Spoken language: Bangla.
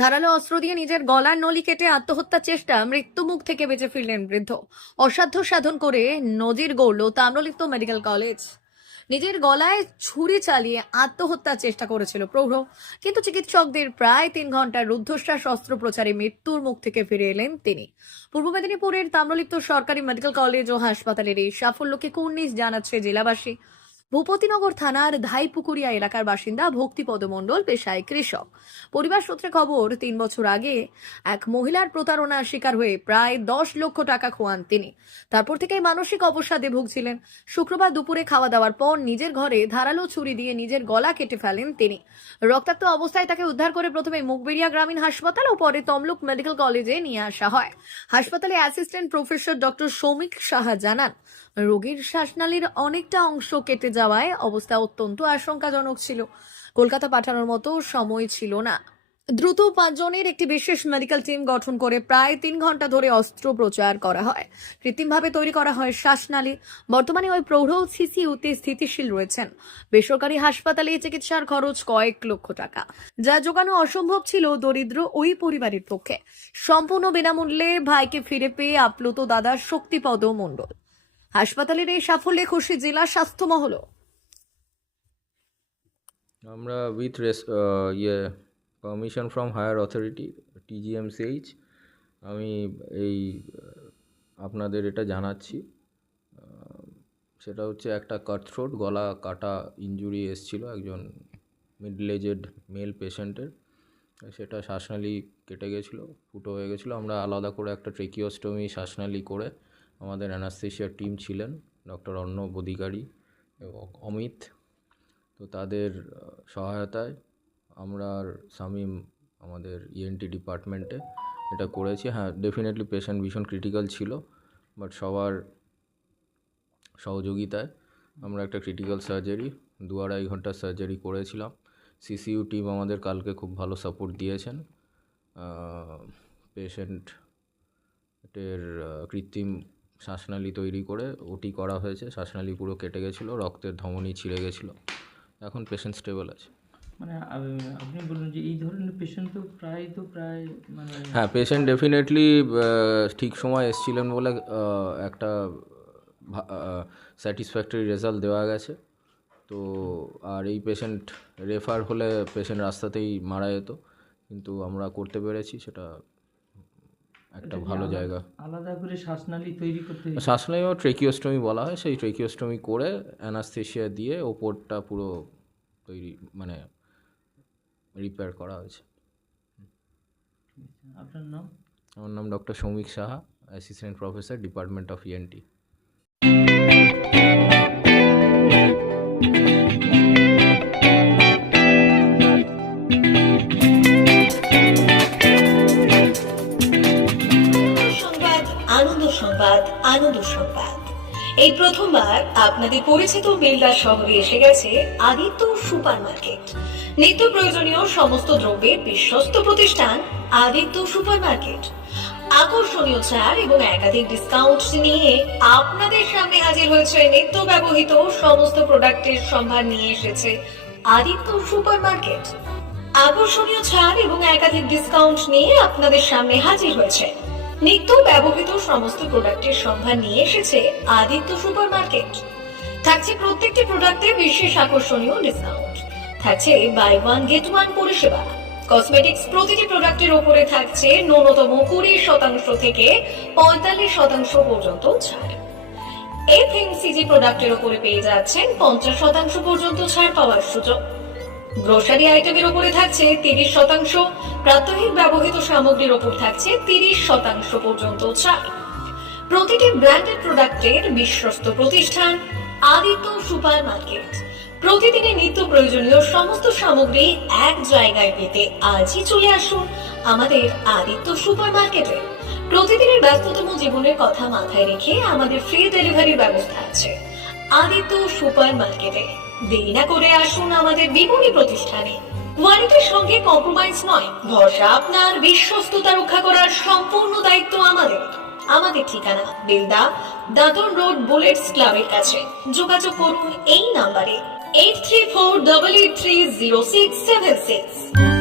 ধারালো অস্ত্র দিয়ে নিজের গলার নলি কেটে আত্মহত্যার চেষ্টা, মৃত্যুমুখ থেকে বেঁচে ফিরলেন বৃদ্ধ। অসাধ্য সাধন করে নজির গড়ল তাম্রলিপ্ত মেডিকেল কলেজ। নিজের গলায় ছুরি চালিয়ে আত্মহত্যার চেষ্টা করেছিল প্রৌঢ়, কিন্তু চিকিৎসকদের প্রায় 3 ঘন্টার রুদ্ধশ্বাস অস্ত্রোপচারে মৃত্যুর মুখ থেকে ফিরে এলেন তিনি। পূর্ব মেদিনীপুরের তাম্রলিপ্ত সরকারি মেডিকেল কলেজ ও হাসপাতালের এই সাফল্যকে কুর্নিশ জানাচ্ছে জেলাবাসী। ভূপতিনগর থানার ধাইপুকুরিয়া এলাকার বাসিন্দা ভক্তিপদ মণ্ডল পেশায় কৃষক। পরিবার সূত্রে খবর, 3 বছর আগে এক মহিলার প্রতারণার শিকার হয়ে প্রায় 10 লক্ষ টাকা খোয়ান তিনি। তারপর থেকেই মানসিক অবসাদে ভুগছিলেন। শুক্রবার দুপুরে খাওয়া দাওয়ার পর নিজের ঘরে ধারালো ছুরি দিয়ে নিজের গলা কেটে ফেলেন তিনি। রক্তাক্ত অবস্থায় তাকে উদ্ধার করে প্রথমে মুগবেড়িয়া গ্রামীণ হাসপাতাল ও পরে তমলুক মেডিকেল কলেজে নিয়ে আসা হয়। হাসপাতালে assistant professor doctor Soumik Saha জানান, রোগীর শ্বাসনালীর অনেকটা অংশ কেটে যাওয়ায় অবস্থা অত্যন্ত আশঙ্কাজনক ছিল। কলকাতা পাঠানোর মতো সময় ছিল না। দ্রুত 5 জনের একটি বিশেষ মেডিকেল টিম গঠন করে প্রায় 3 ঘন্টা ধরে অস্ত্রোপচার করা হয়। কৃত্রিমভাবে তৈরি করা হয় শ্বাসনালী। বর্তমানে ওই প্রৌঢ় সিসিইউতে স্থিতিশীল রয়েছেন। বেসরকারি হাসপাতালে চিকিৎসার খরচ কয়েক লক্ষ টাকা, যা জোগানো অসম্ভব ছিল দরিদ্র ওই পরিবারের পক্ষে। সম্পূর্ণ বিনামূল্যে ভাইকে ফিরে পেয়ে আপ্লুত দাদা শক্তিপদ মণ্ডল। হাসপাতালের এই সাফল্যে খুশি জেলা স্বাস্থ্য মহল। আমরা with permission from higher authority TGMCH আমি এই আপনাদের এটা জানাচ্ছি। সেটা হচ্ছে একটা কাট থ্রোট, গলা কাটা ইনজুরি এসেছিলো একজন মিডল এজেড মেল পেশেন্টের। সেটা শ্বাসনালী কেটে গেছিলো, ফুটো হয়ে গেছিলো। আমরা আলাদা করে একটা ট্রেকিওস্টমি শ্বাসনালী করে আমাদের অ্যানাস্থেশিয়ার টিম ছিলেন ডক্টর অর্ণব অধিকারী এবং অমিত, তো তাদের সহায়তায় আমরা আর শামীম আমাদের ENT ডিপার্টমেন্টে এটা করেছি। হ্যাঁ, ডেফিনেটলি পেশেন্ট ভীষণ ক্রিটিক্যাল ছিল, বাট সবার সহযোগিতায় আমরা একটা ক্রিটিক্যাল সার্জারি 2-2.5 ঘন্টার সার্জারি করেছিলাম। CCU টিম আমাদের কালকে খুব ভালো সাপোর্ট দিয়েছেন। পেশেন্টের কৃত্রিম শ্বাসনালী তৈরি করে ওটি করা হয়েছে। শ্বাসনালী পুরো কেটে গেছিলো, রক্তের ধমনী ছিঁড়ে গেছিলো। এখন পেশেন্ট স্টেবল আছে। মানে আপনি বলুন যে এই ধরনের পেশেন্ট তো প্রায় মানে হ্যাঁ, পেশেন্ট ডেফিনেটলি ঠিক সময় এসেছিলেন বলে একটা স্যাটিসফ্যাক্টরি রেজাল্ট দেওয়া গেছে। তো আর এই পেশেন্ট রেফার হলে পেশেন্ট রাস্তাতেই মারা যেত, কিন্তু আমরা করতে পেরেছি, সেটা একটা ভালো জায়গা। আলাদা করে শ্বাসনালী তৈরি করতে শ্বাসনালী ও ট্রেকিওস্টমি বলা হয়। সেই ট্রেকিওস্টমি করে অ্যানাস্থেশিয়া দিয়ে ওপরটা পুরো তৈরি মানে রিপেয়ার করা হয়েছে। আপনার নাম? আমার নাম doctor Soumik Saha, assistant professor, department of ENT। আনন্দ সংবাদ, আনন্দ সংবাদ। এই প্রথমবার আপনাদের পরিচিত বেলদা শহরে এসে গেছে আদিত্য সুপার মার্কেট। নিত্য প্রয়োজনীয় সমস্ত দ্রব্যের বিশ্বস্ত প্রতিষ্ঠান আদিত্য সুপার মার্কেট। আকর্ষণীয় ছাড় এবং একাধিক ডিসকাউন্ট নিয়ে আপনাদের সামনে হাজির হয়েছে। নিত্য ব্যবহৃত সমস্ত প্রোডাক্টের সম্ভার নিয়ে এসেছে আদিত্য সুপার মার্কেট। আকর্ষণীয় ছাড় এবং একাধিক ডিসকাউন্ট নিয়ে আপনাদের সামনে হাজির হয়েছে। নিত্য ব্যবহৃত সমস্ত প্রোডাক্টের সম্ভার নিয়ে এসেছে আদিত্য সুপার মার্কেট। থাকছে প্রত্যেকটি প্রোডাক্টে বিশেষ আকর্ষণীয় ডিসকাউন্ট। থাকছে বাই ওয়ান গেট ওয়ান পরিষেবা। কসমেটিক্স প্রতিটি প্রোডাক্টের উপরে থাকছে ন্যূনতম 20% থেকে 45% পর্যন্ত ছাড়। FMCG প্রোডাক্টের উপরে পেয়ে যাচ্ছেন 50% পর্যন্ত ছাড় পাওয়ার সুযোগ। গ্রোসারি আইটেমের উপরে থাকছে 30%, প্রাত্যহিক ব্যবহৃত সামগ্রীর উপর থাকছে 30% পর্যন্ত ছাড়। প্রতিটি ব্র্যান্ডেড প্রোডাক্টের বিশ্বস্ত প্রতিষ্ঠান আদিত্য সুপার মার্কেট। প্রতিদিনের নিত্য প্রয়োজনীয় সমস্ত সামগ্রী এক জায়গায় পেতে আজই চলে আসুন আমাদের আদিত্য সুপার মার্কেটে। প্রতিদিনের ব্যস্ততম জীবনের কথা মাথায় রেখে আমাদের ফ্রি ডেলিভারির ব্যবস্থা আছে আদিত্য সুপার মার্কেটে। দেরি না করে আসুন আমাদের বিপণী প্রতিষ্ঠানে। কোয়ালিটির সঙ্গে কম্প্রোমাইজ নয়, ভরসা আপনার, বিশ্বস্ততা রক্ষা করার সম্পূর্ণ দায়িত্ব আমাদের। আমাদের ঠিকানা বেলদা, দাদন রোড, বুলেটস ক্লাবের কাছে। যোগাযোগ করুন এই নাম্বারে 8348830676।